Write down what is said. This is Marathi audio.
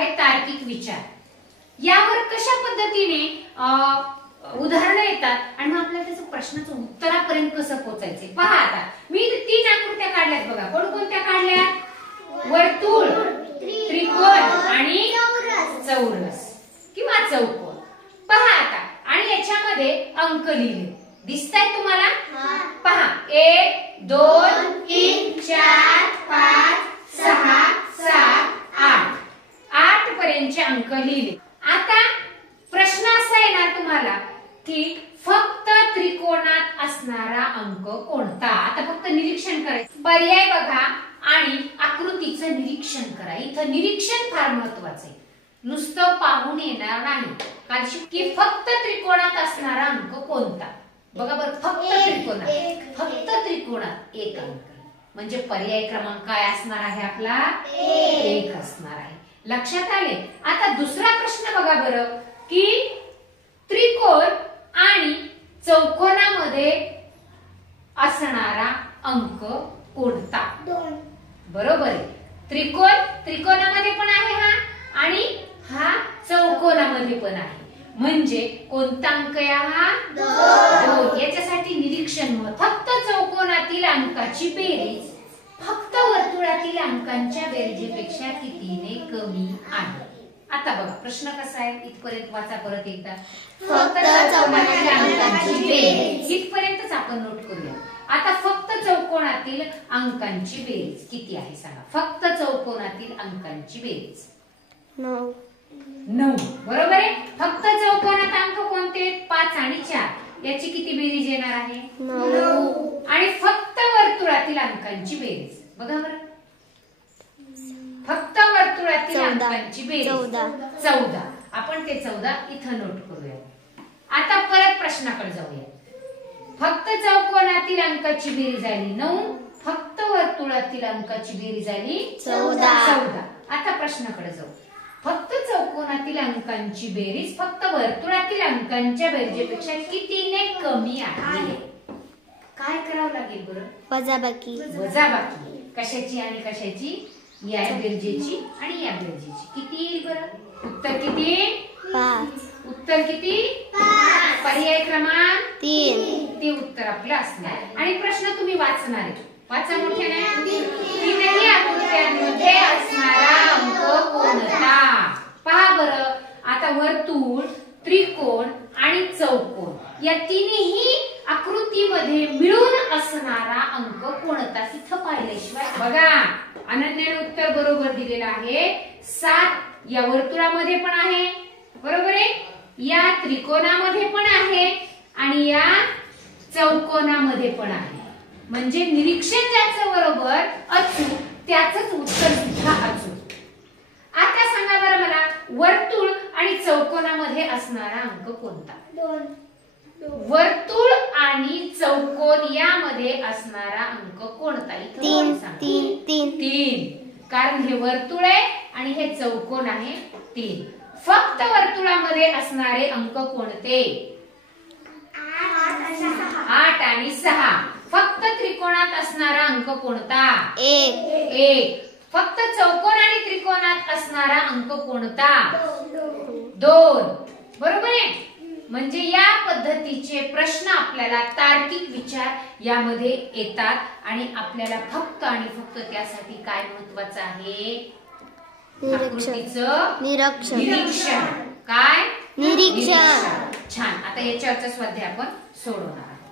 आहे तार्किक विचार. यावर कशा पद्धतीने उदाहरणं येतात आणि मग आपल्याला त्याचं प्रश्नाचं उत्तरापर्यंत कसं पोहोचायचे पहा. आता मी 3 आकृत्या काढल्यात बघा. कोणकोणत्या काढल्या? वर्तुळ, त्रिकोण आणि चौरस किंवा चौकोन. पहा आता आणि याच्यामध्ये अंक लिहिले दिसतायत तुम्हाला? पहा 1 2 3 4 5 6 7 8 8 पर्यंतचे अंक लिहिले. आता प्रश्न असा येणार तुम्हाला की फक्त त्रिकोणात असणारा अंक कोणता? आता फक्त निरीक्षण करायचं. पर्याय बघा आणि आकृतीचं निरीक्षण करा. इथं निरीक्षण फार महत्वाचं आहे. नुसतं पाहून येणार नाही. कारण की फक्त त्रिकोणात असणारा अंक कोणता? बघा बरं, फक्त त्रिकोणात एक अंक म्हणजे पर्याय क्रमांक काय असणार आहे आपला? 1 असणार आहे. लक्षात आले? आता दुसरा प्रश्न बघा बरं की त्रिकोण आणि चौकोनामध्ये असणारा अंक कोणता? 2. बरोबर आहे. त्रिकोणामध्ये पण आहे हा आणि हा चौकोनामध्ये पण आहे. म्हणजे कोणता अंक आहे हा? 2. याच्यासाठी निरीक्षण फक्त चौकोनातील अंकाची बेरीज फक्त वर्तुळातील अंकांच्या बेरजेपेक्षा कितीने कमी आहे? आता बघा प्रश्न कसा आहे. इथपर्यंत वाचा परत एकदा. फक्त चौकोनातील अंकांची बेरीज इथपर्यंतच आपण नोट करूया. आता फक्त चौकोनातील अंकांची बेरीज किती आहे सांगा? फक्त चौकोनातील अंकांची बेरीज 9. 9 बरोबर आहे. फक्त चौकोनात अंक कोणते? 5 आणि 4. याची किती बेरीज येणार आहे? 9. आणि फक्त वर्तुळातील अंकांची बेरीज बघा बरं. फक्त वर्तुळातील अंकांची बेरीज 14. आपण ते 14 इथं नोट करूया. आता परत प्रश्नाकडे जाऊया. फक्त चौकोनातील अंकाची बेरीज झाली 9. फक्त वर्तुळातील अंकाची बेरीज झाली 14. आता प्रश्नाकडे जाऊ. फक्त चौकोनातील अंकांची बेरीज फक्त वर्तुळातील अंकांच्या बेरजेपेक्षा कितीने कमी आहे? काय करावं लागेल बरं? वजाबाकी. कशाची आणि कशाची? या बेरजेची आणि या बेरजेची. किती येईल बरं? उत्तर किती? 5. उत्तर किती? 5. पर्याय क्रमांक 3. ते उत्तर आपलं असणार. आणि प्रश्न तुम्ही वाचणार आहे. वाचा मोठ्याने. 3ही आकृत्यांमध्ये असणारा अंक कोणता? पहा बरं. आता वर्तुळ, त्रिकोण आणि चौकोन या तिन्ही आकृतीमध्ये मिळून असणारा अंक कोणता? तिथं पाहिल्याशिवाय बघा. अनन्याने उत्तर बरोबर दिलेलं आहे. 7 या वर्तुळामध्ये पण आहे. बरोबर आहे. या त्रिकोणामध्ये पण आहे आणि या चौकोनामध्ये पण आहे. म्हणजे निरीक्षण ज्याचं बरोबर अचूक त्याचंच उत्तर सुद्धा अचूक. आता सांगा बरं मला वर्तुळ आणि चौकोनामध्ये असणारा अंक कोणता? 2. वर्तुळ आणि चौकोन यामध्ये असणारा अंक कोणता? 3. कारण हे वर्तुळ आहे आणि हे चौकोन आहे 3. फक्त वर्तुळामध्ये असणारे अंक कोणते? 8 आणि 6. फक्त त्रिकोणात असणारा अंक कोणता? 1. फक्त चौकोन आणि त्रिकोणात असणारा अंक कोणता? 2. बरोबर आहे. म्हणजे या पद्धतीचे प्रश्न आपल्याला तार्किक विचार यामध्ये येतात आणि आपल्याला फक्त आणि फक्त त्यासाठी काय महत्वाचं आहे? आकृतीचं निरीक्षण. काय? निरीक्षण. छान. आता याच्यावरचा स्वाध्याय आपण सोडवणार आहोत.